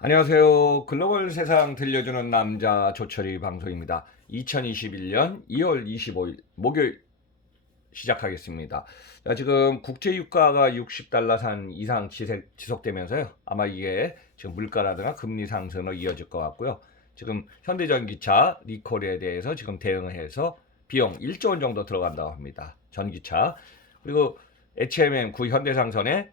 안녕하세요. 글로벌 세상 들려주는 남자 조철이 방송입니다. 2021년 2월 25일 목요일 시작하겠습니다. 자, 지금 국제 유가가 60달러 산 이상 지속되면서요. 아마 이게 지금 물가라든가 금리 상승으로 이어질 것 같고요. 지금 현대전기차 리콜에 대해서 지금 대응을 해서 비용 1조 원 정도 들어간다고 합니다. 전기차. 그리고 HMM 구 현대상선에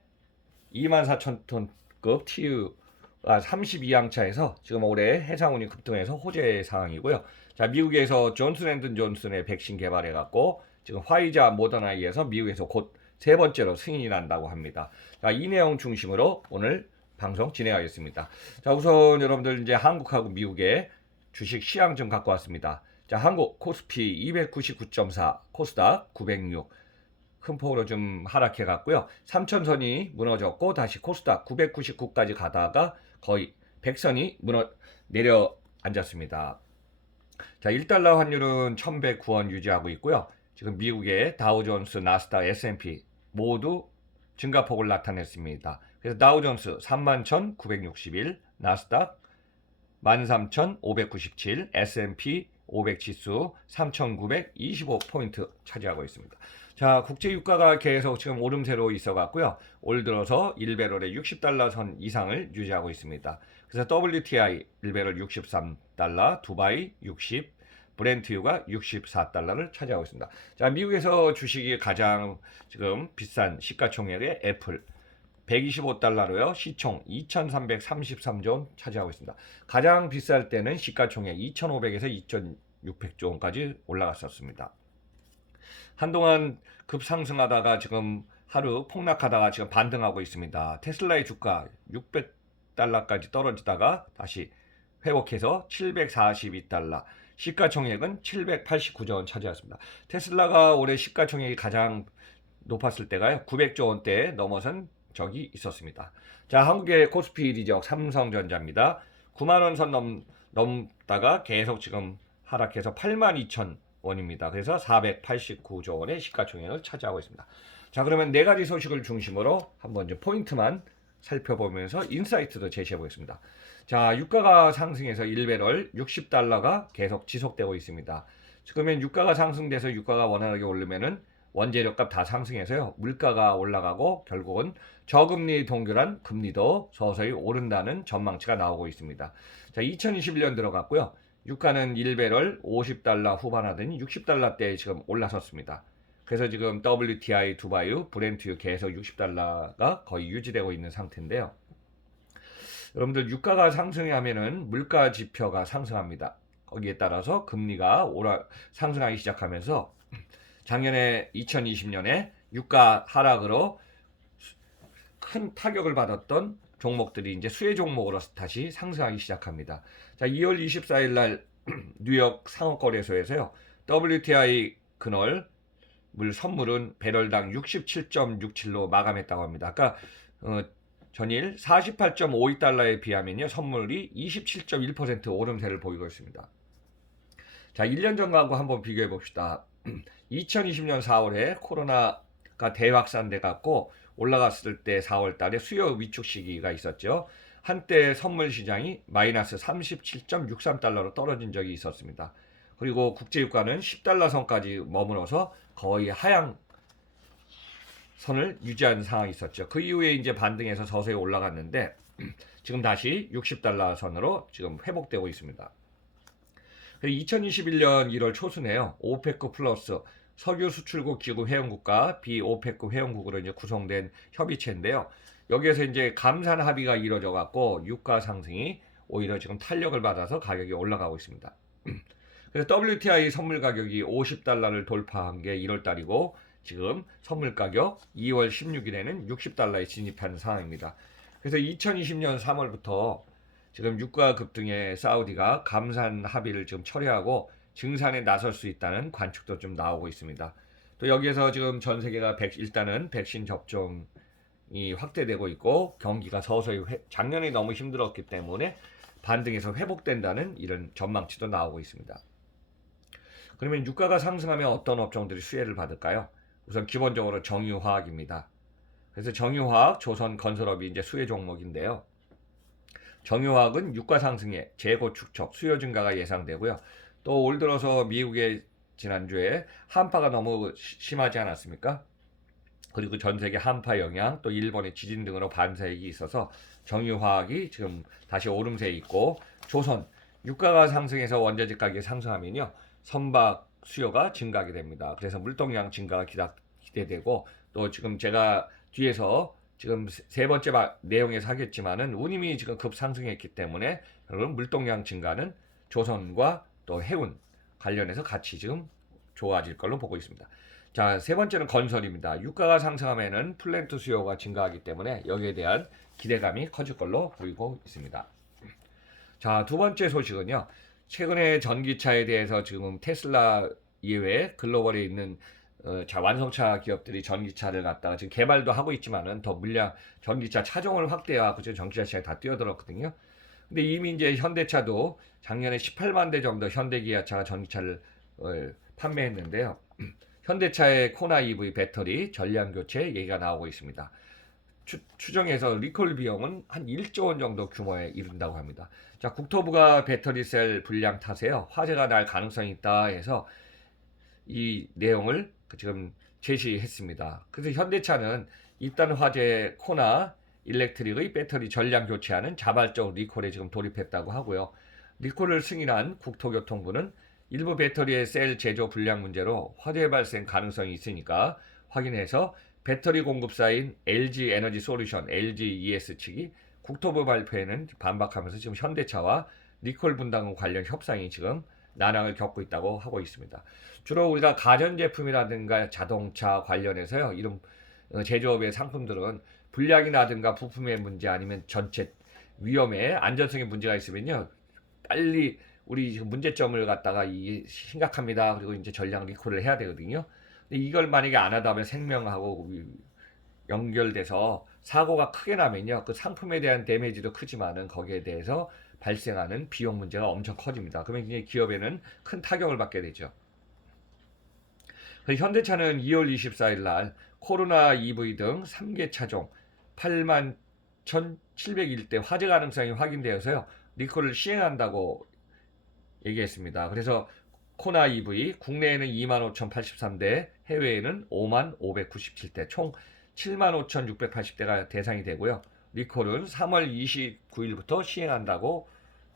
24,000톤급 TU 아, 32항차에서 지금 올해 해상운이 급등해서 호재 상황이고요. 자, 미국에서 존슨 앤든 존슨의 백신 개발해 갖고 지금 화이자 모더나이에서 미국에서 곧 세 번째로 승인이 난다고 합니다. 자, 이 내용 중심으로 오늘 방송 진행하겠습니다. 자, 우선 여러분들 이제 한국하고 미국의 주식 시황 좀 갖고 왔습니다. 자, 한국 코스피 299.4, 코스닥 906, 큰 폭으로 좀 하락해 갔고요. 3천선이 무너졌고 다시 코스닥 999까지 가다가 거의 100선이 무너 내려 앉았습니다. 자, 1달러 환율은 1,109원 유지하고 있고요. 지금 미국의 다우존스, 나스닥, S&P 모두 증가폭을 나타냈습니다. 그래서 다우존스 31,961, 나스닥 13,597, S&P 500 지수 3,925포인트 차지하고 있습니다. 자, 국제 유가가 계속 지금 오름세로 있어 갖고요. 올 들어서 1배럴에 60달러 선 이상을 유지하고 있습니다. 그래서 WTI 1배럴 63달러, 두바이 60, 브렌트유가 64달러를 차지하고 있습니다. 자, 미국에서 주식이 가장 지금 비싼 시가총액의 애플 125달러로요. 시총 2,333조 원 차지하고 있습니다. 가장 비쌀 때는 시가총액 2,500에서 2,600조 원까지 올라갔었습니다. 한동안 급상승하다가 지금 하루 폭락하다가 지금 반등하고 있습니다. 테슬라의 주가 600달러까지 떨어지다가 다시 회복해서 742달러, 시가총액은 789조 원 차지했습니다. 테슬라가 올해 시가총액이 가장 높았을 때가요. 900조 원대에 넘어선 적이 있었습니다. 자, 한국의 코스피 1위 적 삼성전자입니다. 9만 원 선 넘, 넘다가 계속 지금 하락해서 8만 2천 원입니다. 그래서 489조 원의 시가총액을 차지하고 있습니다. 자, 그러면 네 가지 소식을 중심으로 한번 좀 포인트만 살펴보면서 인사이트도 제시해 보겠습니다. 자, 유가가 상승해서 1배럴 60달러가 계속 지속되고 있습니다. 그러면 유가가 상승돼서 유가가 원활하게 오르면은 원재료값 다 상승해서요. 물가가 올라가고 결국은 저금리 동결한 금리도 서서히 오른다는 전망치가 나오고 있습니다. 자, 2021년 들어갔고요. 유가는 1배럴 50달러 후반 하더니 60달러대에 지금 올라섰습니다. 그래서 지금 WTI 두바이유, 브렌트유 계속 60달러가 거의 유지되고 있는 상태인데요. 여러분들 유가가 상승하면은 물가 지표가 상승합니다. 거기에 따라서 금리가 오라 상승하기 시작하면서 작년에 2020년에 유가 하락으로 큰 타격을 받았던 종목들이 이제 수혜 종목으로 다시 상승하기 시작합니다. 자, 2월 24일 날 뉴욕 상업거래소에서요. WTI 그널 물 선물은 배럴당 67.67로 마감했다고 합니다. 아까 어, 전일 48.52달러에 비하면요. 선물이 27.1% 오름세를 보이고 있습니다. 자, 1년 전과 한번 비교해 봅시다. 2020년 4월에 코로나가 대확산돼 갖고 올라갔을 때 4월 달에 수요 위축 시기가 있었죠. 한때 선물 시장이 마이너스 37.63달러로 떨어진 적이 있었습니다. 그리고 국제유가는 10달러 선까지 머물어서 거의 하향 선을 유지하는 상황이 있었죠. 그 이후에 이제 반등해서 서서히 올라갔는데 지금 다시 60달러 선으로 지금 회복되고 있습니다. 2021년 1월 초순에요. 오페크 플러스 석유 수출국 기구 회원국과 비오페크 회원국으로 이제 구성된 협의체인데요. 여기에서 이제 감산 합의가 이루어져 갖고 유가 상승이 오히려 지금 탄력을 받아서 가격이 올라가고 있습니다. 그래서 WTI 선물 가격이 50달러를 돌파한 게 1월 달이고 지금 선물 가격 2월 16일에는 60달러에 진입한 상황입니다. 그래서 2020년 3월부터 지금 유가 급등에 사우디가 감산 합의를 지금 철회하고 증산에 나설 수 있다는 관측도 좀 나오고 있습니다. 또 여기에서 지금 전 세계가 백, 일단은 백신 접종 이 확대되고 있고 경기가 서서히 회, 작년에 너무 힘들었기 때문에 반등해서 회복된다는 이런 전망치도 나오고 있습니다. 그러면 유가가 상승하면 어떤 업종들이 수혜를 받을까요? 우선 기본적으로 정유화학입니다. 그래서 정유화학, 조선 건설업이 이제 수혜 종목인데요. 정유화학은 유가 상승에 재고 축적, 수요 증가가 예상되고요. 또 올 들어서 미국의 지난주에 한파가 너무 시- 심하지 않았습니까? 그리고 전 세계 한파 영향, 또 일본의 지진 등으로 반사익이 있어서 정유화학이 지금 다시 오름세에 있고 조선 유가가 상승해서 원자재 가격이 상승하면요 선박 수요가 증가하게 됩니다. 그래서 물동량 증가가 기다, 기대되고 또 지금 제가 뒤에서 지금 세- 세 번째 바- 내용에서 하겠지만은 운임이 지금 급상승했기 때문에 여러분 물동량 증가는 조선과 또 해운 관련해서 같이 지금 좋아질 걸로 보고 있습니다. 자, 세 번째는 건설입니다. 유가가 상승하면은 플랜트 수요가 증가하기 때문에 여기에 대한 기대감이 커질 걸로 보이고 있습니다. 자, 두 번째 소식은요. 최근에 전기차에 대해서 지금 테슬라 이외에 글로벌에 있는 어, 자, 완성차 기업들이 전기차를 갖다가 지금 개발도 하고 있지만은 더 물량 전기차 차종을 확대하고 지금 전기차 시장에 다 뛰어들었거든요. 근데 이미 이제 현대차도 작년에 18만 대 정도 현대기아차가 전기차를 어, 판매했는데요. 현대차의 코나 EV 배터리 전량 교체 얘기가 나오고 있습니다. 추, 추정해서 리콜 비용은 한 1조 원 정도 규모에 이른다고 합니다. 자, 국토부가 배터리 셀 불량 탓에요. 화재가 날 가능성이 있다 해서 이 내용을 그 지금 제시했습니다. 그래서 현대차는 일단 화재 코나 일렉트릭의 배터리 전량 교체하는 자발적 리콜에 지금 돌입했다고 하고요. 리콜을 승인한 국토교통부는 일부 배터리의 셀 제조 불량 문제로 화재 발생 가능성이 있으니까 확인해서 배터리 공급사인 LG 에너지 솔루션 LGES 측이 국토부 발표에는 반박하면서 지금 현대차와 리콜 분담금 관련 협상이 지금 난항을 겪고 있다고 하고 있습니다. 주로 우리가 가전제품이라든가 자동차 관련해서요. 이런 어, 제조업의 상품들은 불량이라든가 부품의 문제 아니면 전체 위험에 안전성에 문제가 있으면요. 빨리 우리 문제점을 갖다가 이 심각합니다. 그리고 이제 전량 리콜을 해야 되거든요. 근데 이걸 만약에 안 하다 보면 생명하고 이- 연결돼서 사고가 크게 나면요. 그 상품에 대한 데미지도 크지만은 거기에 대해서 발생하는 비용 문제가 엄청 커집니다. 그러면 이제 기업에는 큰 타격을 받게 되죠. 현대차는 2월 24일 날 코로나 EV 등 3개 차종 8만 1,701대 화재 가능성이 확인되어서요. 리콜을 시행한다고 얘기했습니다. 그래서 코나 EV 국내에는 2만 5,083대, 해외에는 5만 597대, 총 7만 5,680대가 대상이 되고요. 리콜은 3월 29일부터 시행한다고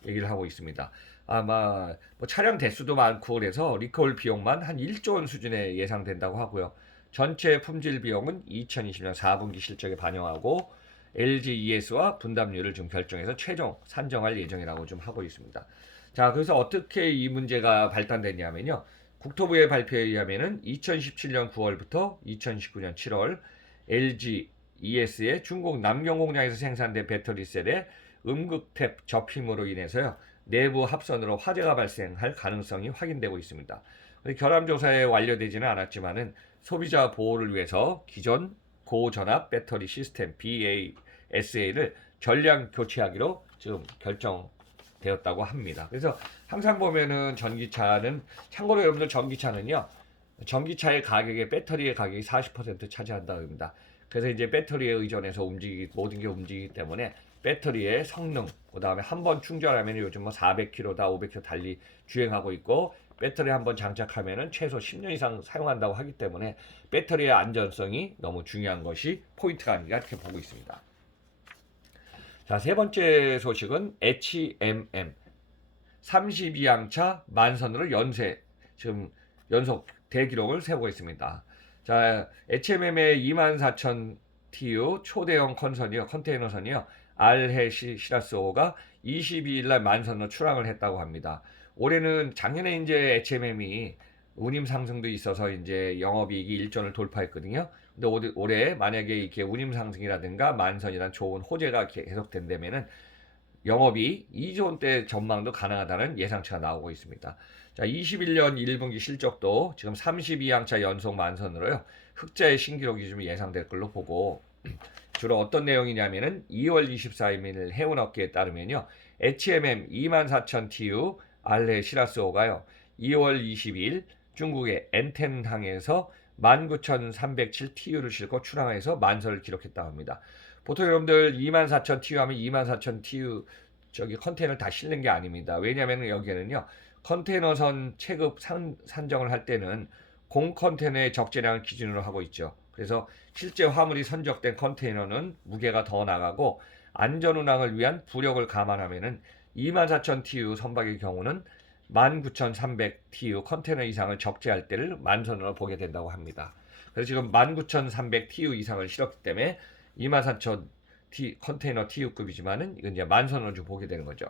얘기를 하고 있습니다. 아마 뭐 차량 대수도 많고 그래서 리콜 비용만 한 1조 원 수준에 예상된다고 하고요. 전체 품질 비용은 2020년 4분기 실적에 반영하고 LG ES와 분담률을 좀 결정해서 최종 산정할 예정이라고 좀 하고 있습니다. 자, 그래서 어떻게 이 문제가 발단됐냐면요. 국토부의 발표에 의하면은 2017년 9월부터 2019년 7월 LG ES의 중국 남경 공장에서 생산된 배터리 셀의 음극탭 접힘으로 인해서요. 내부 합선으로 화재가 발생할 가능성이 확인되고 있습니다. 결함 조사에 완료되지는 않았지만은 소비자 보호를 위해서 기존 고전압 배터리 시스템 BASA를 전량 교체하기로 지금 결정 되었다고 합니다. 그래서 항상 보면은 전기차는 참고로 여러분들 전기차는요. 전기차의 가격에 배터리의 가격이 40% 차지한다고 합니다. 그래서 이제 배터리에 의존해서 움직이 모든 게 움직이기 때문에 배터리의 성능, 그 다음에 한 번 충전하면 요즘 뭐 400km다, 500km 달리 주행하고 있고 배터리 한 번 장착하면은 최소 10년 이상 사용한다고 하기 때문에 배터리의 안전성이 너무 중요한 것이 포인트가 아닌가 이렇게 보고 있습니다. 자, 세 번째 소식은 HMM 32항차 만선으로 연쇄 지금 연속 대기록을 세우고 있습니다. 자, HMM의 24,000 TU 초대형 컨선이요, 컨테이너선이요, 알헤 시- 시라스호가 22일 날 만선으로 출항을 했다고 합니다. 올해는 작년에 이제 HMM이 운임 상승도 있어서 이제 영업이익이 1조를 돌파했거든요. 근데 올해, 만약에 이렇게 운임 상승이라든가 만선이란 좋은 호재가 계속된다면은 영업이 2조 원대 전망도 가능하다는 예상치가 나오고 있습니다. 자, 21년 1분기 실적도 지금 32항차 연속 만선으로요. 흑자의 신기록이 좀 예상될 걸로 보고 주로 어떤 내용이냐면은 2월 24일 해운업계에 따르면요. HMM 24,000TU 알레 시라스호가요. 2월 22일 중국의 엔텐항에서 19,307TU를 싣고 출항해서 만선을 기록했다고 합니다. 보통 여러분들 24,000TU 하면 24,000TU 저기 컨테이너를 다 실는 게 아닙니다. 왜냐하면 여기에는요 컨테이너선 체급 산, 산정을 할 때는 공 컨테이너의 적재량을 기준으로 하고 있죠. 그래서 실제 화물이 선적된 컨테이너는 무게가 더 나가고 안전 운항을 위한 부력을 감안하면은 24,000 TU 선박의 경우는 19,300 TU 컨테이너 이상을 적재할 때를 만선으로 보게 된다고 합니다. 그래서 지금 19,300 TU 이상을 실었기 때문에 24,000 T 컨테이너 TU급이지만은 이건 이제 만선으로 좀 보게 되는 거죠.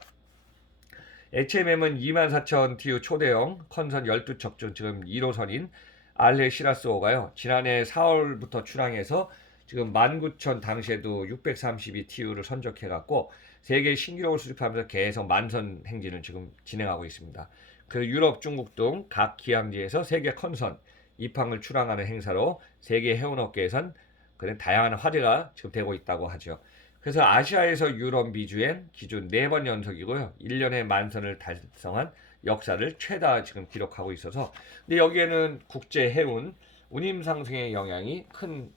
HMM은 24,000 TU 초대형 컨선 12척전 지금 1호선인 알레 시라스호가요. 지난해 4월부터 출항해서 지금 19,000 당시에도 632 TU를 선적해 갖고 세계 신기록을 수립하면서 계속 만선 행진을 지금 진행하고 있습니다. 그 유럽, 중국 등 각 기항지에서 세계 컨선 입항을 출항하는 행사로 세계 해운업계에선 그런 다양한 화제가 지금 되고 있다고 하죠. 그래서 아시아에서 유럽 미주엔 기준 4번 연속이고요. 1년에 만선을 달성한 역사를 최다 지금 기록하고 있어서 근데 여기에는 국제 해운 운임 상승의 영향이 큰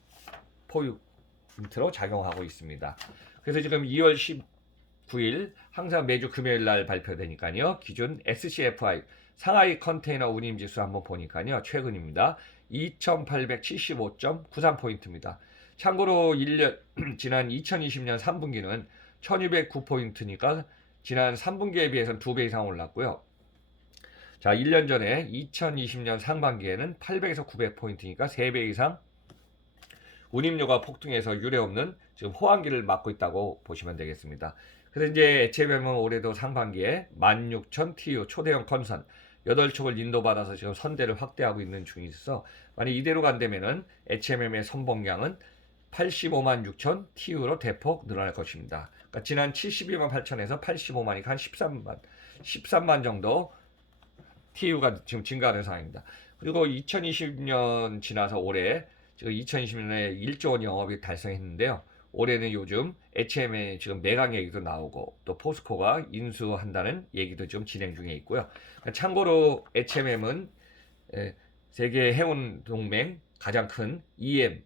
포인트로 작용하고 있습니다. 그래서 지금 2월 19일 항상 매주 금요일 날 발표되니까요. 기준 SCFI 상하이 컨테이너 운임 지수 한번 보니까요. 최근입니다. 2875.93포인트입니다. 참고로 1년 지난 2020년 3분기는 1209포인트니까 지난 3분기에 비해서는 2배 이상 올랐고요. 자, 1년 전에 2020년 상반기에는 800에서 900포인트니까 3배 이상 운임료가 폭등해서 유례없는 지금 호황기를 맞고 있다고 보시면 되겠습니다. 그래서 이제 HMM은 올해도 상반기에 16,000 TU 초대형 컨선 8척을 인도받아서 지금 선대를 확대하고 있는 중이 있어서 만약 이대로 간다면은 HMM의 선봉량은 85만 6천 TU로 대폭 늘어날 것입니다. 그러니까 지난 72만 8천에서 85만이 한 13만 13만 정도 TU가 지금 증가하는 상황입니다. 그리고 2020년 지나서 올해 지금 2020년에 1조 원 영업이 달성했는데요. 올해는 요즘 HM의 지금 매각 얘기도 나오고 또 포스코가 인수한다는 얘기도 좀 진행 중에 있고요. 참고로 HMM은 세계 해운 동맹 가장 큰 EM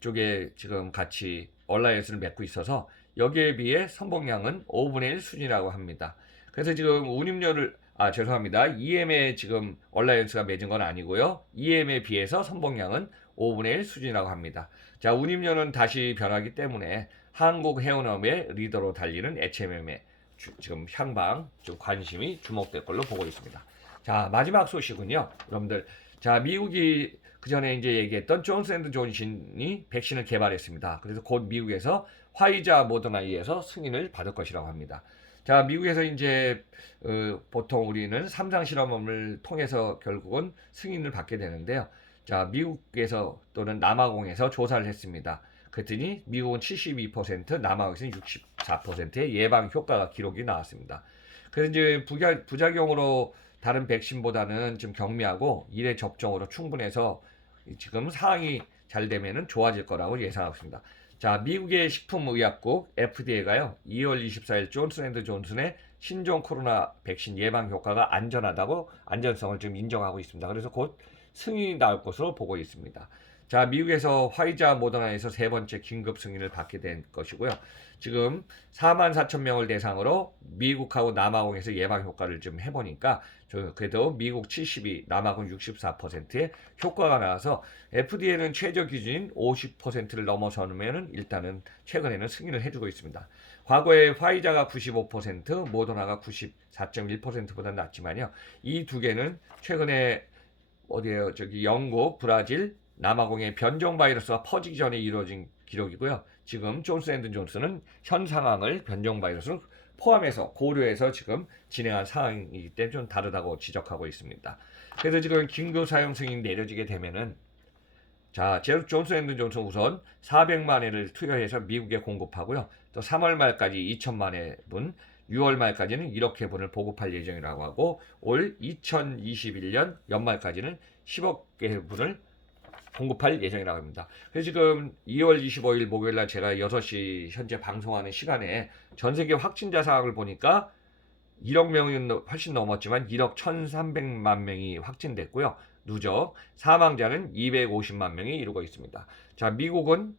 쪽에 지금 같이 얼라이언스를 맺고 있어서 여기에 비해 선봉량은 5분의 1 수준이라고 합니다. 그래서 지금 운임료를 아 죄송합니다. EM에 지금 얼라이언스가 맺은 건 아니고요. EM에 비해서 선봉량은 5분의 1 수준이라고 합니다. 자, 운임료는 다시 변하기 때문에 한국 해운업의 리더로 달리는 HMM의 주, 지금 향방 좀 관심이 주목될 걸로 보고 있습니다. 자, 마지막 소식은요. 여러분들 자, 미국이 그 전에 이제 얘기했던 존스앤드 존신이 백신을 개발했습니다. 그래서 곧 미국에서 화이자 모더나이에서 승인을 받을 것이라고 합니다. 자, 미국에서 이제 어, 보통 우리는 삼상 실험을 통해서 결국은 승인을 받게 되는데요. 자, 미국에서 또는 남아공에서 조사를 했습니다. 그랬더니 미국은 72%, 남아공에서는 64%의 예방 효과가 기록이 나왔습니다. 그래서 이제 부작, 부작용으로 다른 백신보다는 좀 경미하고 일회 접종으로 충분해서 지금 상황이 잘 되면은 좋아질 거라고 예상하고 있습니다. 자, 미국의 식품의약국 FDA가요, 2월 24일 존슨앤드 존슨의 신종 코로나 백신 예방 효과가 안전하다고 안전성을 좀 인정하고 있습니다. 그래서 곧 승인이 나올 것으로 보고 있습니다. 자, 미국에서 화이자 모더나에서 세 번째 긴급 승인을 받게 된 것이고요. 지금 4만 4천 명을 대상으로 미국하고 남아공에서 예방 효과를 좀 해보니까 그래도 미국 72, 남아공 64%의 효과가 나와서 FDA는 최저 기준인 50%를 넘어서면 일단은 최근에는 승인을 해주고 있습니다. 과거에 화이자가 95%, 모더나가 94.1%보다 낮지만요. 이 두 개는 최근에 어디에요? 저기 영국, 브라질, 남아공의 변종 바이러스가 퍼지기 전에 이루어진 기록이고요. 지금 존스 앤드 존스는 현 상황을 변종 바이러스를 포함해서 고려해서 지금 진행한 상황이기 때문에 좀 다르다고 지적하고 있습니다. 그래서 지금 긴급 사용 승인 내려지게 되면은 자, 제로 존스 앤드 존스 우선 400만 회를 투여해서 미국에 공급하고요. 또 3월 말까지 2천만 회분, 6월 말까지는 1억 회분을 보급할 예정이라고 하고 올 2021년 연말까지는 10억 회분을 공급할 예정이라고 합니다. 그래서 지금 2월 25일 목요일 날 제가 6시 현재 방송하는 시간에 전 세계 확진자 상황을 보니까 1억 명은 훨씬 넘었지만 1억 1,300만 명이 확진됐고요. 누적 사망자는 250만 명이 이루고 있습니다. 자, 미국은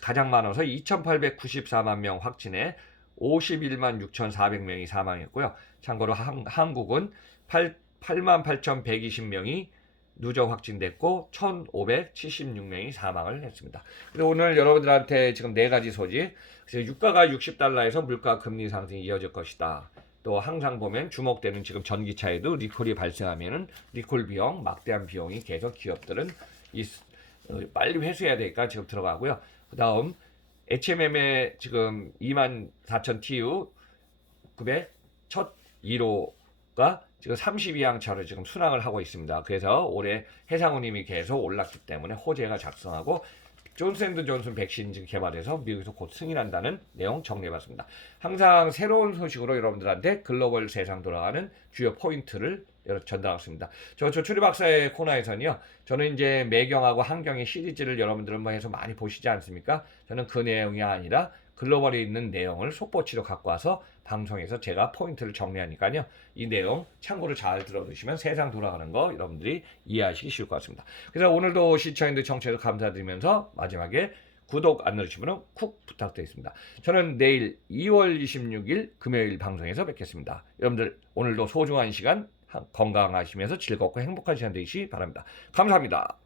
가장 많아서 2,894만 명 확진에 51만 6,400명이 사망했고요. 참고로 한, 한국은 8, 8만 8,120명이 누적 확진됐고 1,576명이 사망을 했습니다. 그래서 오늘 여러분들한테 지금 네 가지 소식. 유가가 60달러에서 물가 금리 상승이 이어질 것이다. 또 항상 보면 주목되는 지금 전기차에도 리콜이 발생하면은 리콜 비용, 막대한 비용이 계속 기업들은 이, 어, 빨리 회수해야 되니까 지금 들어가고요. 그다음 HMM의 지금 24,000 TU 급의 첫 1호가 지금 32항 차로 지금 순항을 하고 있습니다. 그래서 올해 해상운임이 계속 올랐기 때문에 호재가 작성하고 존슨앤 존슨 백신 지금 개발해서 미국에서 곧 승인한다는 내용 정리해봤습니다. 항상 새로운 소식으로 여러분들한테 글로벌 세상 돌아가는 주요 포인트를 전달하겠습니다. 저 조추리 박사의 코너에서는요. 저는 이제 매경하고 한경의 시리즈를 여러분들은 뭐 해서 많이 보시지 않습니까? 저는 그 내용이 아니라 글로벌에 있는 내용을 속보치로 갖고 와서 방송에서 제가 포인트를 정리하니까요. 이 내용 참고로 잘 들어두시면 세상 돌아가는 거 여러분들이 이해하시기 쉬울 것 같습니다. 그래서 오늘도 시청자들 청취해서 감사드리면서 마지막에 구독 안 누르시면 쿡 부탁드리겠습니다. 저는 내일 2월 26일 금요일 방송에서 뵙겠습니다. 여러분들 오늘도 소중한 시간 건강하시면서 즐겁고 행복한 시간 되시기 바랍니다. 감사합니다.